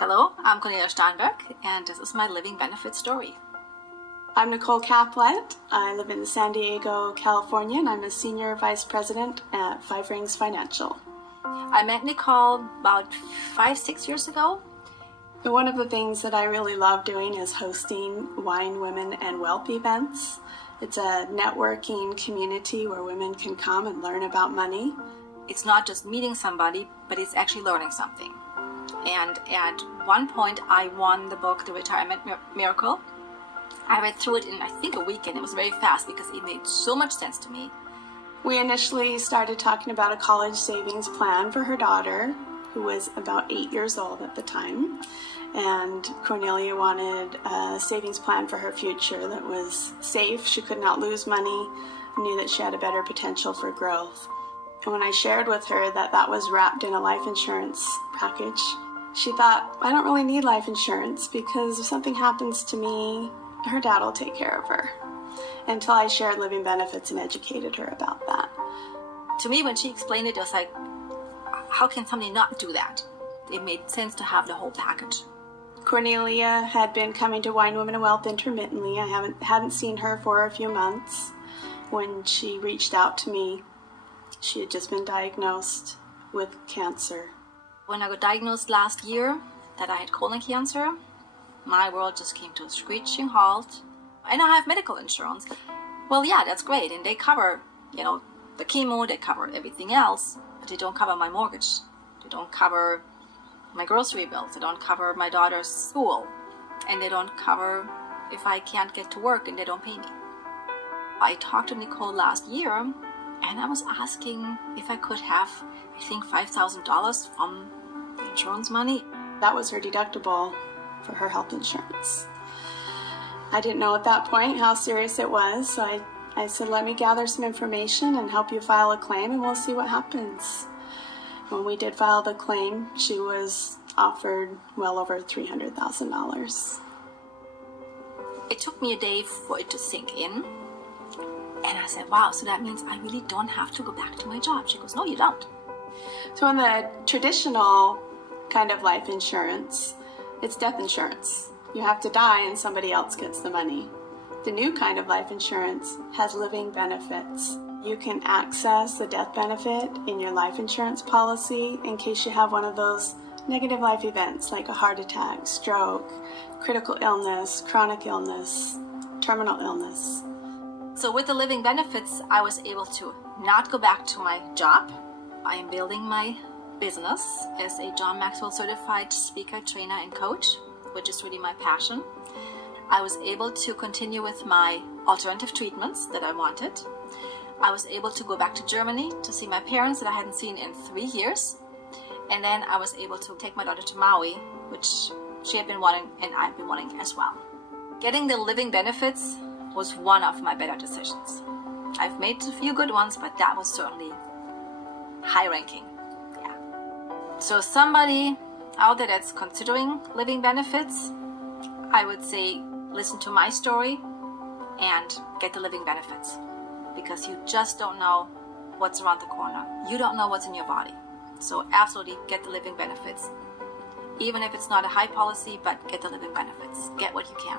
Hello, I'm Cornelia Steinberg, and this is my living benefit story. I'm Nicole Caplet. I live in San Diego, California, and I'm a senior vice president at Five Rings Financial. I met Nicole about 5-6 years ago. One of the things that I really love doing is hosting Wine, Women, and Wealth events. It's a networking community where women can come and learn about money. It's not just meeting somebody, but it's actually learning something. And at one point, I won the book, The Retirement Miracle. I read through it in, I think, a weekend. It was very fast because it made so much sense to me. We initially started talking about a college savings plan for her daughter, who was about 8 years old at the time. And Cornelia wanted a savings plan for her future that was safe. She could not lose money, knew that she had a better potential for growth. And when I shared with her that that was wrapped in a life insurance package, she thought, I don't really need life insurance because if something happens to me, her dad will take care of her. Until I shared living benefits and educated her about that. To me, when she explained it, it was like, how can somebody not do that? It made sense to have the whole package. Cornelia had been coming to Wine, Women, and Wealth intermittently. I hadn't seen her for a few months. When she reached out to me, she had just been diagnosed with cancer. When I got diagnosed last year that I had colon cancer, my world just came to a screeching halt. And I have medical insurance. Well, yeah, that's great. And they cover, the chemo, they cover everything else, but they don't cover my mortgage. They don't cover my grocery bills. They don't cover my daughter's school. And they don't cover if I can't get to work and they don't pay me. I talked to Nicole last year and I was asking if I could have, I think, $5,000 from the insurance money. That was her deductible for her health insurance. I didn't know at that point how serious it was, so I said, let me gather some information and help you file a claim and we'll see what happens. When we did file the claim, she was offered well over $300,000. It took me a day for it to sink in. And I said, wow, so that means I really don't have to go back to my job. She goes, no, you don't. So in the traditional kind of life insurance, it's death insurance. You have to die and somebody else gets the money. The new kind of life insurance has living benefits. You can access the death benefit in your life insurance policy in case you have one of those negative life events like a heart attack, stroke, critical illness, chronic illness, terminal illness. So with the living benefits, I was able to not go back to my job. I am building my business as a John Maxwell certified speaker, trainer, and coach, which is really my passion. I was able to continue with my alternative treatments that I wanted. I was able to go back to Germany to see my parents that I hadn't seen in 3 years. And then I was able to take my daughter to Maui, which she had been wanting and I've been wanting as well. Getting the living benefits was one of my better decisions. I've made a few good ones, but that was certainly high ranking. Yeah. So somebody out there that's considering living benefits, I would say listen to my story and get the living benefits, because you just don't know what's around the corner. You don't know what's in your body. So absolutely get the living benefits. Even if it's not a high policy, but get the living benefits. Get what you can.